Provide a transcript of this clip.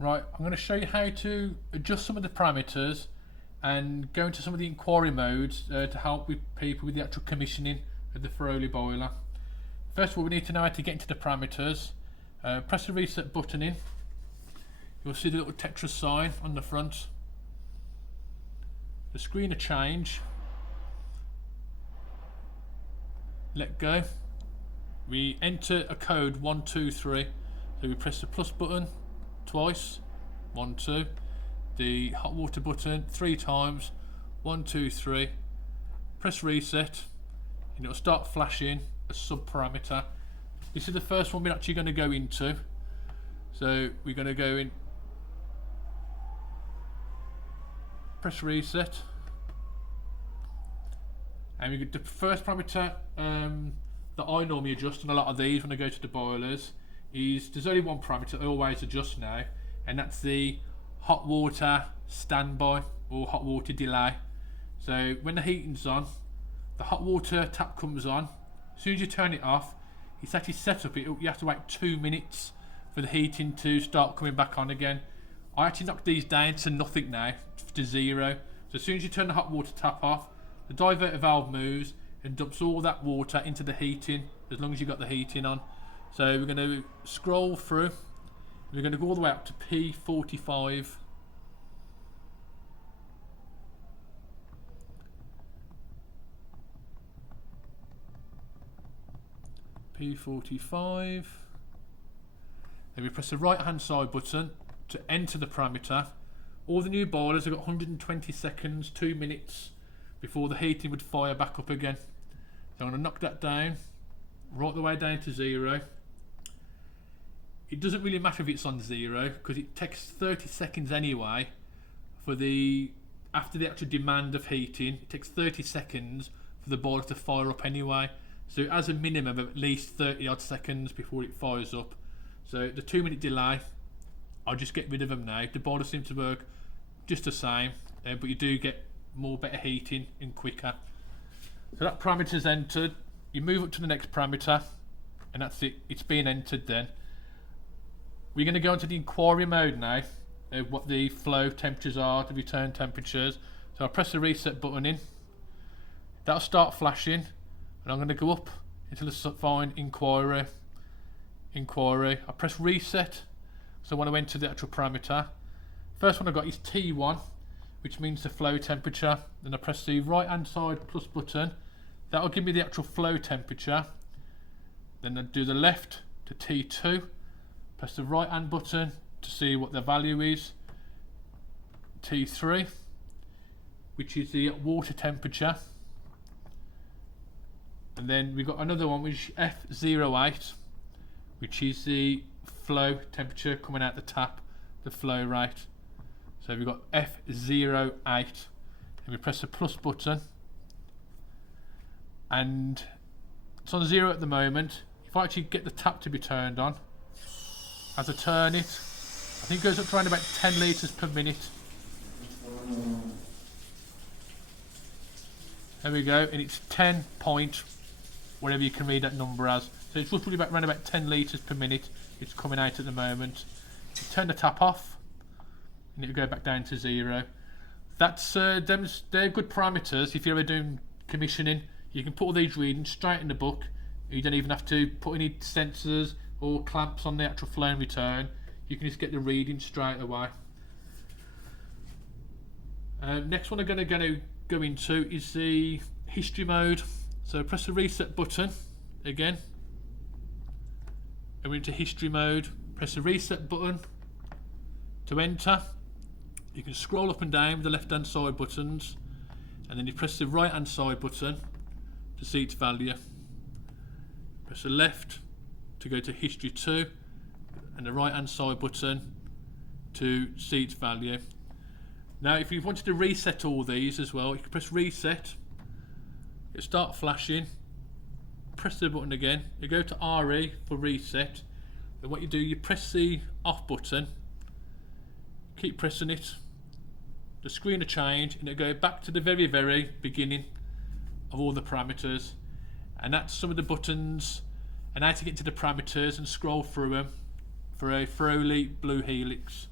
Right, I'm going to show you how to adjust some of the parameters and go into some of the inquiry modes to help with people with the actual commissioning of the Ferroli boiler. First of all, we need to know how to get into the parameters. Press the reset button in. You'll see the little Tetris sign on the front. The screen will change. Let go. We enter a code 123. So we press the plus button twice, 1, 2. The hot water button 3 times, 1, 2, 3. Press reset, and it'll start flashing a sub parameter. This is the first one we're actually going to go into. So we're going to go in, press reset, and we get the first parameter that I normally adjust on a lot of these when I go to the boilers is there's only one parameter I always adjust now, and that's the hot water standby or hot water delay. So when the heating's on, the hot water tap comes on. As soon as you turn it off, it's actually set up. You have to wait 2 minutes for the heating to start coming back on again. I actually knocked these down to nothing now, to 0. So as soon as you turn the hot water tap off, the diverter valve moves and dumps all that water into the heating, as long as you've got the heating on. So we're going to scroll through. We're going to go all the way up to P45. P45. Then we press the right hand side button to enter the parameter. All the new boilers have got 120 seconds, 2 minutes before the heating would fire back up again. So I'm going to knock that down, right the way down to 0. It doesn't really matter if it's on 0 because it takes 30 seconds anyway for after the actual demand of heating. It takes 30 seconds for the boiler to fire up anyway. So it has a minimum of at least 30 odd seconds before it fires up. So the 2 minute delay, I'll just get rid of them now. The boiler seems to work just the same, but you do get better heating and quicker. So that parameter's entered. You move up to the next parameter, and that's it. It's been entered then. We're going to go into the inquiry mode now, what the flow temperatures are, the return temperatures. So I'll press the reset button in. That'll start flashing, and I'm going to go up until I find inquiry. I press reset, so I want to enter the actual parameter. First one I got is T1, which means the flow temperature. Then I press the right hand side plus button. That'll give me the actual flow temperature. Then I do the left to T2. Press the right hand button to see what the value is. T3, which is the water temperature. And then we've got another one which is F08, which is the flow temperature coming out the tap, the flow rate. So we've got F08, and we press the plus button, and it's on 0 at the moment. If I actually get the tap to be turned on, as I turn it, I think it goes up to around about 10 litres per minute. There we go, and it's 10 point, whatever you can read that number as. So it's roughly around about 10 litres per minute it's coming out at the moment. You turn the tap off, and it'll go back down to 0. That's they're good parameters. If you're ever doing commissioning, you can put all these readings straight in the book. You don't even have to put any sensors or clamps on the actual flow and return. You can just get the reading straight away. Next one I'm going to go into is the history mode. So press the reset button again, and we're into history mode. Press the reset button to enter. You can scroll up and down with the left hand side buttons, and then you press the right hand side button to see its value. Press the left to go to history 2, and the right hand side button to see its value. Now if you wanted to reset all these as well, you can press reset, it'll start flashing, press the button again, you go to RE for reset, and what you do, you press the off button, keep pressing it, the screen will change, and it'll go back to the very beginning of all the parameters. And that's some of the buttons and how to get to the parameters and scroll through them for a Ferroli Blue Helix.